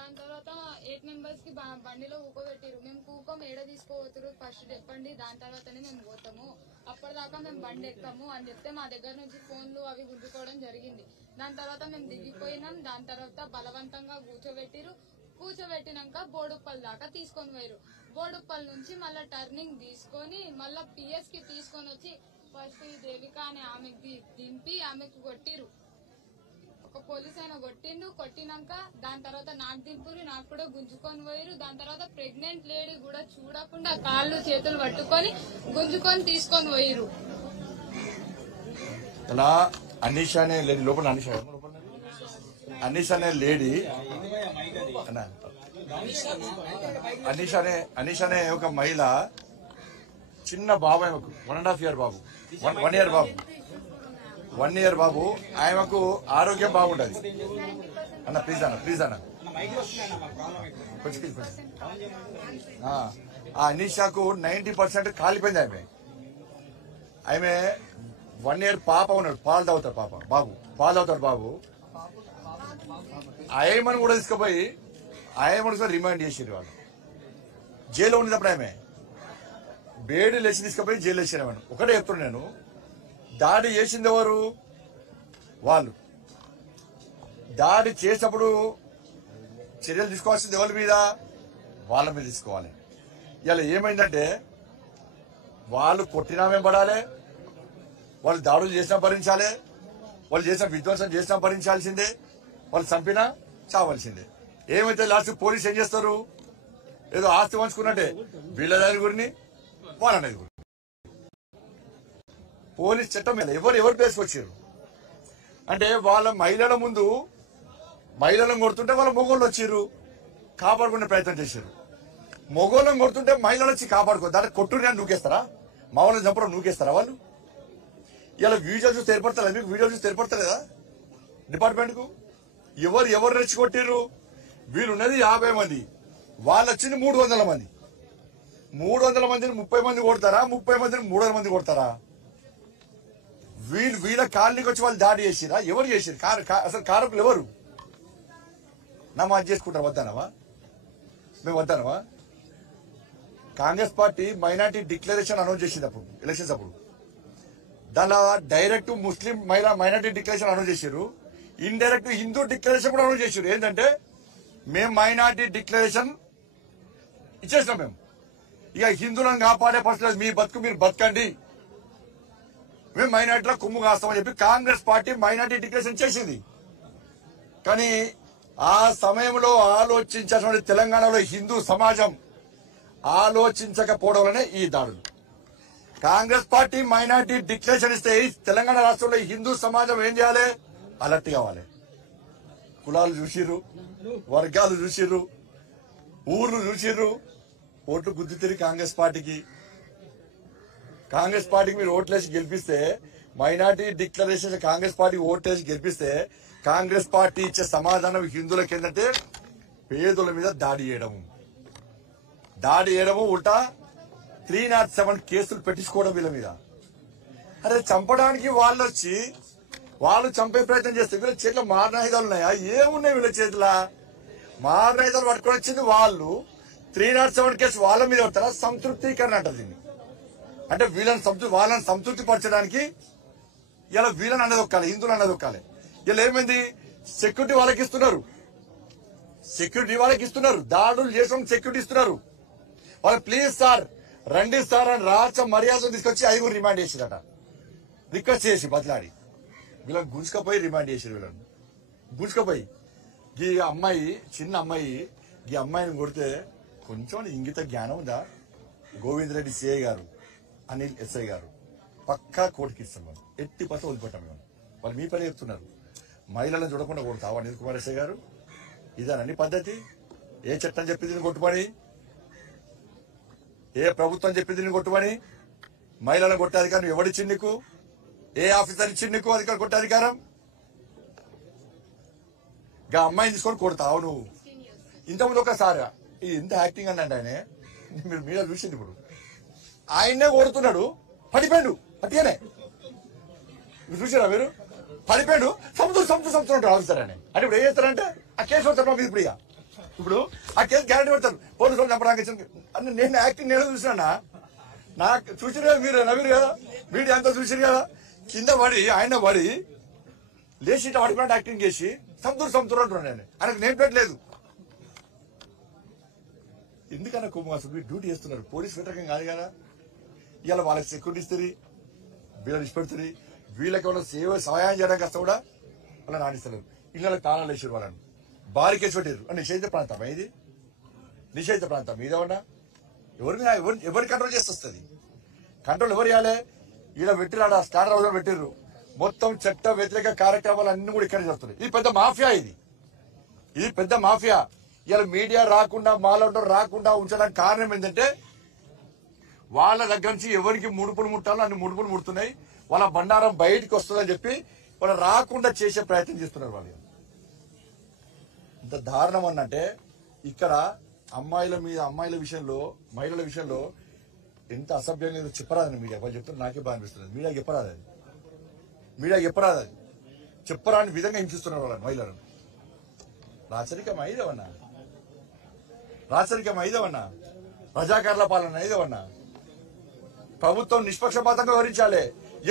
దాని తర్వాత 8 మెంబర్స్ కి బండిలో ఊకోబెట్టిరు. మేము కూకోం ఏడ తీసుకోవచ్చురు ఫస్ట్ చెప్పండి, దాని తర్వాతనే మేము పోతాము, అప్పటిదాకా మేము బండి ఎక్కము అని చెప్తే మా దగ్గర నుంచి ఫోన్లు అవి గుంజుకోవడం జరిగింది. దాని తర్వాత మేము దిగిపోయినాం. దాని తర్వాత బలవంతంగా కూర్చోబెట్టినాక బోడుప్పల్ దాకా తీసుకొని పోయారు. బోడుప్పల్ నుంచి మళ్ళా టర్నింగ్ తీసుకొని మళ్ళా పిఎస్ కి తీసుకొని వచ్చి ఫస్ట్ ఈ దేవిక అనే ఆమెకి దింపి ఆమెకు కొట్టిరు. ఒక పోలీస్ ఆయన కొట్టినాక దాని తర్వాత నాకు దింపురు, నాకు కూడా గుంజుకొని పోయారు. దాని తర్వాత ప్రెగ్నెంట్ లేడీ కూడా చూడకుండా కాళ్ళు చేతులు పట్టుకొని గుంజుకొని తీసుకొని పోయారు. ఇలా అనీషా అనే లేడీ లోపల అనీషా అనే లేడీ అనీషా అనే ఒక మహిళ చిన్న బాబు ఆమెకు 1.5 year బాబు 1 year బాబు 1 year బాబు ఆమెకు ఆరోగ్యం బాగుంటది అన్న ప్లీజ్ అన్న ఆ అనీషాకు 90% కాలిపోయింది. ఆమె 1 year పాప ఉన్నాడు, పాలు తాగుతారు పాలు తాగుతారు బాబు. ఆయమని కూడా తీసుకుపోయి ఆయమని రిమాండ్ చేసారు. వాళ్ళు జైల్లో ఉండేటప్పుడు ఆమె బేడి లేచి తీసుకుపోయి జైలు వేసాను. ఒకటే చెప్తున్నాను నేను, దాడి చేసింది ఎవరు? వాళ్ళు. దాడి చేసినప్పుడు చర్యలు తీసుకోవాల్సింది ఎవరి మీద? వాళ్ళ మీద తీసుకోవాలి. ఇలా ఏమైందంటే వాళ్ళు కొట్టినా మేము పడాలి, వాళ్ళు దాడులు చేసినా భరించాలి, వాళ్ళు చేసిన విధ్వంసం చేసినా భరించాల్సిందే, వాళ్ళు చంపినా చావాల్సిందే. ఏమైతే లాస్ట్ పోలీసు ఏం చేస్తారు? ఏదో ఆస్తి పంచుకున్నట్టే వీళ్ళ నలుగురిని వాళ్ళ నలుగురు. పోలీస్ చట్టం మీద ఎవరు పేసుకొచ్చారు అంటే వాళ్ళ మహిళల ముందు మహిళలను కొడుతుంటే వాళ్ళ మొగోళ్ళు వచ్చారు, కాపాడుకునే ప్రయత్నం చేశారు. మొగోళ్ళని కొడుతుంటే మహిళలు వచ్చి కాపాడుకో దాన్ని కొట్టుని అని నూకేస్తారా? మా వాళ్ళని చంపడం నూకేస్తారా వాళ్ళు? ఇలా వీడియో చూసి ఏర్పడతారా? మీకు వీడియో చూసి ఏర్పడతలేదా డిపార్ట్మెంట్ కు? ఎవరు రెచ్చి కొట్టిర్రు? వీళ్ళున్నది 50 మంది, వాళ్ళు వచ్చింది 300 మంది. 300 మందిని 30 మంది కొడతారా? 30 మందిని 300 మంది కొడతారా? వీళ్ళ కాలనీకి వచ్చి వాళ్ళు దాడి చేసిరా? ఎవరు చేసిరు? అసలు కారకులు ఎవరు? నమాజ్ చేసుకుంటారు వద్దనవా? మేము వద్దనవా? Congress party minority declaration announce చేసింది అప్పుడు ఎలక్షన్స్ అప్పుడు. దానిలో డైరెక్ట్ ముస్లిం మైనార్టీ డిక్లరేషన్ అనౌన్స్ చేశారు, ఇండైరెక్ట్ హిందూ డిక్లరేషన్ కూడా అనౌన్స్ చేశారు. ఏంటంటే మేము మైనార్టీ డిక్లరేషన్ ఇచ్చేసినాం, మేము ఇక హిందువులను కాపాడే పరిస్థితి, మీ బతుకు మీరు బతకండి, మేము మైనార్టీలో కొమ్ము కాస్తామని చెప్పి కాంగ్రెస్ పార్టీ మైనార్టీ డిక్లరేషన్ చేసింది. కానీ ఆ సమయంలో ఆలోచించినటువంటి తెలంగాణలో హిందూ సమాజం ఆలోచించకపోవడం వల్లనే ఈ దాడులు. కాంగ్రెస్ పార్టీ మైనార్టీ డిక్లరేషన్ ఇస్తే తెలంగాణ రాష్ట్రంలో హిందూ సమాజం ఏం చేయాలి? అలర్ట్ కావాలి. కులాలు చూసిర్రు, వర్గాలు చూసిర్రు, ఊర్లు చూసిర్రు, ఓట్లు గుద్దుతిరి కాంగ్రెస్ పార్టీకి మీరు ఓట్లేసి గెలిపిస్తే, మైనార్టీ డిక్లరేషన్ కాంగ్రెస్ పార్టీ ఓట్లేసి గెలిపిస్తే కాంగ్రెస్ పార్టీ ఇచ్చే సమాధానం హిందువులకి ఏంటంటే పేదల మీద దాడి చేయడము ఉల్టా 307 కేసులు పెట్టించుకోవడం వీళ్ళ మీద. అరే చంపడానికి వాళ్ళు చంపే ప్రయత్నం చేస్తే వీళ్ళ చేతిలో మారణాయుధాలు ఉన్నాయా? ఏమున్నాయి వీళ్ళ చేతిలో? మారణాయుధాలు పట్టుకొని వచ్చింది వాళ్ళు. 307 కేసు వాళ్ళ మీద పడతారా? సంతృప్తీకరణ అంటారు దీన్ని. అంటే వాళ్ళని సంతృప్తి పరచడానికి ఇలా వీళ్ళని అన్నదొక్కాలి, హిందువులు అన్నదొక్కాలి. ఇలా ఏమైంది? సెక్యూరిటీ వాళ్ళకి ఇస్తున్నారు, దాడులు చేసిన సెక్యూరిటీ ఇస్తున్నారు. వాళ్ళు ప్లీజ్ సార్ రండి సార్ అని రాచ మర్యాద తీసుకొచ్చి 5 రిమాండ్ చేసిరట. రిక్వెస్ట్ చేసి బతిలాడి వీళ్ళని గుంజుకపోయి రిమాండ్ చేసారు. వీళ్ళని గుంజుకపోయి ఈ అమ్మాయి, చిన్న అమ్మాయి, ఈ అమ్మాయిని కొడితే కొంచెం ఇంగిత జ్ఞానం ఉందా? గోవిందరెడ్డి సిఐ గారు, అనిల్ ఎస్ఐ గారు పక్కా కోర్టుకి ఇస్తాం, మనం 80% వదిలిపెట్టాం. మేము వాళ్ళు మీ పని చెప్తున్నారు, మహిళలను చూడకుండా కొడతావా అనిల్ కుమార్ ఎస్ఐ గారు? ఇదానండి పద్ధతి? ఏ చట్టం చెప్పింది నేను కొట్టుమని? ఏ ప్రభుత్వం చెప్పింది నేను కొట్టుమని? మహిళలను కొట్టే అధికారం ఎవడిచ్చింది నీకు? ఏ ఆఫీసర్ ఇచ్చింది నీకు అధికారం కొట్టే అధికారం? ఇంకా అమ్మాయిని తీసుకొని కొడతావు నువ్వు. ఇంతకుముందు ఒకసారి ఇంత యాక్టింగ్ అన్నాడు ఆయన, మీరు మీద చూసింది. ఇప్పుడు ఆయన్నే కొడుతున్నాడు, పడిపోయాడు అట్టిగానే. మీరు చూసారా? మీరు పడిపోయాడు, సంవత్సరం ఆఫీసర్ అని. అంటే ఇప్పుడు ఏం చేస్తారంటే ఆ కేసు వస్తారు ఇప్పుడు. ఇక ఇప్పుడు ఆ కేసు గ్యారెంటీ పెడతారు పోలీసులు చంపడానికి అని నేను యాక్టింగ్ నేను చూసినా నాకు చూసిరు కదా మీరు నవ్వురు కదా మీడియా అంతా చూసిరు కదా కింద పడి ఆయన పడి లేచి ఇట్లా పడిపోయినట్టు యాక్టింగ్ చేసి సంతూరు అంటున్నాను నేను ఆయనకు నేమ్ ప్లేట్ లేదు. ఎందుకన్నా కుమార్ డ్యూటీ చేస్తున్నారు పోలీస్ వ్యతిరేకం కాదు కదా. ఇవాళ వాళ్ళకి సెక్యూరిటీ ఇస్తుంది వీళ్ళని ఇష్టపెడుతుంది వీళ్ళకి వాళ్ళ సహాయం చేయడానికి వస్తా కూడా వాళ్ళని ఆడిస్తారు. ఇళ్ళకి తాళాలు వేసారు వాళ్ళని బారికేసి పెట్టారు. నిషేధిత ప్రాంతం ఇది నిషేధిత ప్రాంతం ఇదేమన్నా ఎవరు కంట్రోల్ చేసి వస్తుంది కంట్రోల్ ఎవరు చేయాలి ఈడ పెట్టిరు ఆడ స్టాండర్ హౌస్ పెట్టిర్రు మొత్తం చట్ట వ్యతిరేక కార్యక్రమాలు అన్ని కూడా ఇక్కడ చేస్తున్నాయి. ఇది పెద్ద మాఫియా ఇది పెద్ద మాఫియా. ఇలా మీడియా రాకుండా మాలో రాకుండా ఉంచడానికి కారణం ఏంటంటే వాళ్ళ దగ్గర నుంచి ఎవరికి ముడుపులు ముట్టాలో అన్ని ముడుపులు ముడుతున్నాయి. వాళ్ళ బండారం బయటికి వస్తుందని చెప్పి వాళ్ళు రాకుండా చేసే ప్రయత్నం చేస్తున్నారు. వాళ్ళు ఇంత దారుణం అన్నంటే ఇక్కడ అమ్మాయిల విషయంలో మహిళల విషయంలో ఎంత అసభ్యంగా చెప్పరాదని మీడియా వాళ్ళు చెప్తున్నారు. నాకే బాగా అనిపిస్తుంది. మీడియా చెప్పరాదు అది చెప్పరాని విధంగా హింసిస్తున్నారు వాళ్ళని మహిళలను. రాచరికం ఐదవన్నా ప్రజాకారుల పాలన ఐదవన్నా. ప్రభుత్వం నిష్పక్షపాతంగా వివరించాలి.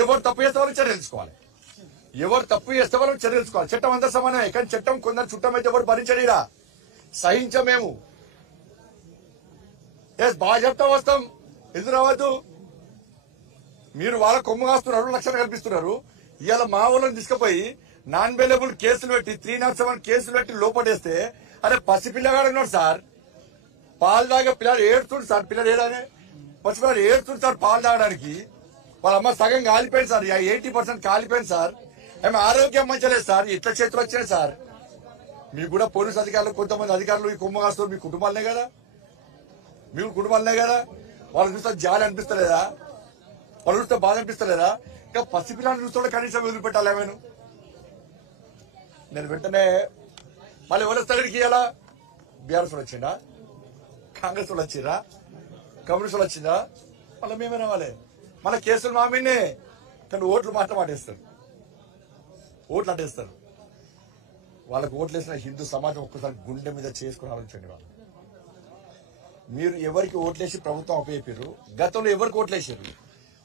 ఎవరు తప్పు చేస్తే వాళ్ళు చర్యలు తీసుకోవాలి. చట్టం అంతా సమానమే. కానీ చట్టం కొందరు చుట్టం అయితే ఎవరు భరించడిరా సహించం మేము. బాగా చెప్తా వస్తాం ఎందుకు రావద్దు. మీరు వాళ్ళ కొమ్ము కాస్తున్నారు లక్షలు కల్పిస్తున్నారు. ఇవాళ మా వాళ్ళని తీసుకుపోయి నాన్ అవైలబుల్ కేసులు పెట్టి 307 కేసులు పెట్టి లోపడేస్తే అరే పసిపిల్లగాడు ఉన్నాడు సార్ పాలు తాగే పిల్లలు ఏడుతుండు సార్. పిల్లలు ఏడానే పసిపిల్లలు ఏడుతుండు సార్ పాలు తాగడానికి. వాళ్ళ అమ్మ సగం కాలిపోయింది సార్ 80% కాలిపోయింది సార్. ఆమె ఆరోగ్యం మంచిలేదు సార్. ఇట్లా చేతులు వచ్చినాయి సార్. మీకు కూడా పోలీసు అధికారులు కొంతమంది అధికారులు ఈ కొమ్మ కాస్తారు. మీ కుటుంబాలనే కదా వాళ్ళు చూస్తే జాలి అనిపిస్తలేదా వాళ్ళు చూస్తే బాధ అనిపిస్తలేదా. ఇంకా పసిపిల్లని చూస్తే కనీసం వదిలిపెట్టాలి ఏమైనా. నేను వెంటనే మళ్ళీ ఎవరు వస్తాడికి ఇవ్వాలా బీఆర్ఎస్ వాళ్ళు వచ్చిందా కాంగ్రెస్ వాళ్ళు వచ్చిరా కమ్యూనిస్ట్ వాళ్ళు వచ్చిందా మళ్ళీ మేమే రావాలి. మళ్ళీ కేసులు మామినే కానీ ఓట్లు మాటేస్తారు. వాళ్ళకు ఓట్లు వేసిన హిందూ సమాజం ఒక్కసారి గుండె మీద చేసుకుని ఆలోచించండి. మీరు ఎవరికి ఓట్లేసి ప్రభుత్వం అప్పచెప్పారు గతంలో ఎవరికి ఓట్లేసారు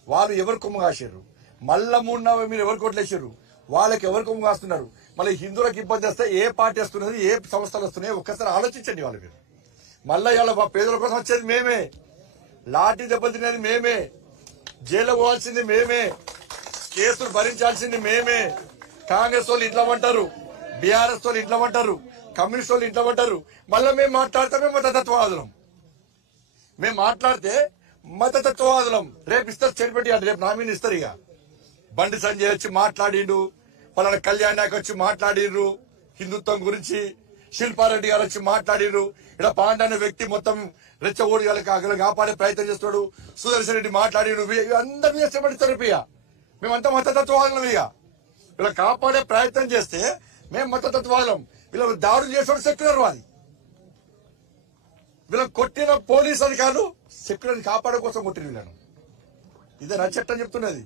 వాళ్ళు ఎవరు కొమ్ము కాశారు మళ్ళా 3 మీరు ఎవరికి ఓట్లేసారు వాళ్ళకి ఎవరు కొమ్ము కాస్తున్నారు. మళ్ళీ హిందువులకు ఇబ్బంది వస్తే ఏ పార్టీ వస్తున్నది ఏ సంస్థలు వస్తున్నాయి ఒక్కసారి ఆలోచించండి. వాళ్ళు మీరు మళ్ళా ఇవాళ పేదల కోసం వచ్చేది మేమే లాఠీ దెబ్బలు తినేది మేమే జైల్లో పోవాల్సింది మేమే కేసులు భరించాల్సింది మేమే. కాంగ్రెస్ వాళ్ళు ఇంట్లో అంటారు బీఆర్ఎస్ వాళ్ళు ఇంట్లో అంటారు కమ్యూనిస్ట్ వాళ్ళు ఇంట్లో అంటారు. మళ్ళీ మేము మాట్లాడితే మతతత్వవాదులం రేపు ఇస్తారు చెడిపెట్టి రేపు నామినీ ఇస్తారు. ఇక బండి సంజయ్ వచ్చి మాట్లాడిండు పలానా కళ్యాణ్ నాయక్ వచ్చి మాట్లాడిర్రు హిందుత్వం గురించి. శిల్పారెడ్డి గారు వచ్చి మాట్లాడిర్రు. ఇక్కడ పాండ అనే వ్యక్తి మొత్తం రెచ్చగోడి కాపాడే ప్రయత్నం చేస్తున్నాడు. సుదర్శన్ రెడ్డి మాట్లాడిరు. అందరి మీద చెబడిస్తారు. ఇక మేమంతా మతతత్వవాదులం. ఇక ఇలా కాపాడే ప్రయత్నం చేస్తే మేము మతతత్వవాదులం. వీళ్ళ దాడులు చేసాడు సెక్యులర్ వాది. వీళ్ళని కొట్టిన పోలీస్ అధికారులు సెక్యులర్ కాపాడే కోసం కొట్టిన వీళ్ళను. ఇదే చట్టం చెప్తున్నది.